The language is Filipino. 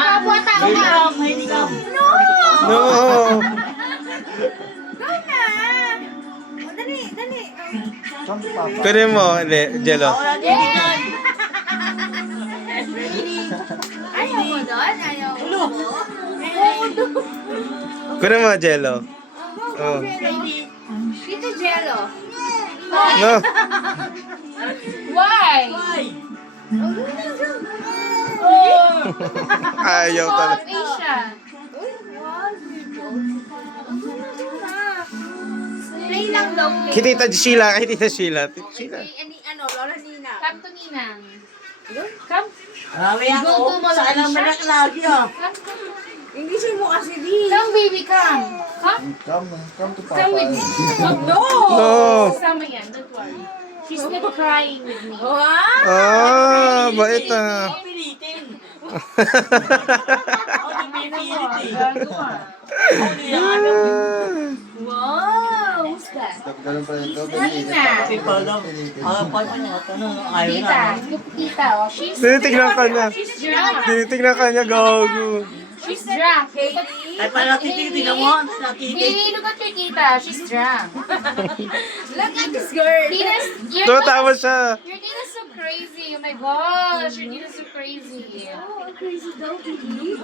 Kapwa tao ka. No! No! Go na! O, dali, dali. Kunin mo, hindi, Jello. Ayaw mo doon? Ayaw mo? Kunin mo, Jello. Oh. Oh. Dito, Jello. No! Why? Ayaw talaga. Asia. Play lang daw. Kay Tita Sheila, kay Tita Sheila. Tita Sheila. Ano, Lola Nina. Come to Ninang. Come. Marami ako. Saan ang manak lagi ah. Inglesin mo kasi, di. Come, baby, come. Come. Come to Come with me. No! Sama yan, don't worry. She's not crying with me. Ah, bait ah. Pilitin. Ako din pipilit eh. Gago ka. Ako din ang ano. Wow, who's that? Ganun pa rin ito. Nina. Simple lang. Paano niya ito? Ayaw Tita. na. Look, tita, oh. She's Tinitignan ka niya. She's drunk. Tinitignan ka niya, gago. She's drunk. Ay pala tititignan mo. Nakiti. Hey, look at your tita. She's drunk. Look at this girl. Tita's, Tumatawa siya. your tita's so crazy. Oh my gosh, your tita's so crazy. Oh, crazy daw, Titi.